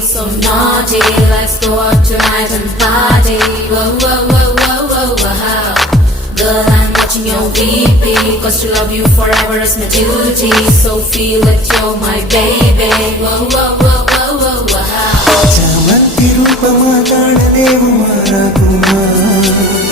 so naughty. Let's go out tonight and party. Whoa, whoa, whoa, whoa, whoa, whoa. Girl, I'm watching your VP, cause to love you forever is my duty. So feel like you're my baby. Whoa, whoa, whoa, whoa, whoa, whoa. చామంతి రూపమా తాళలేవు మారా కుమార్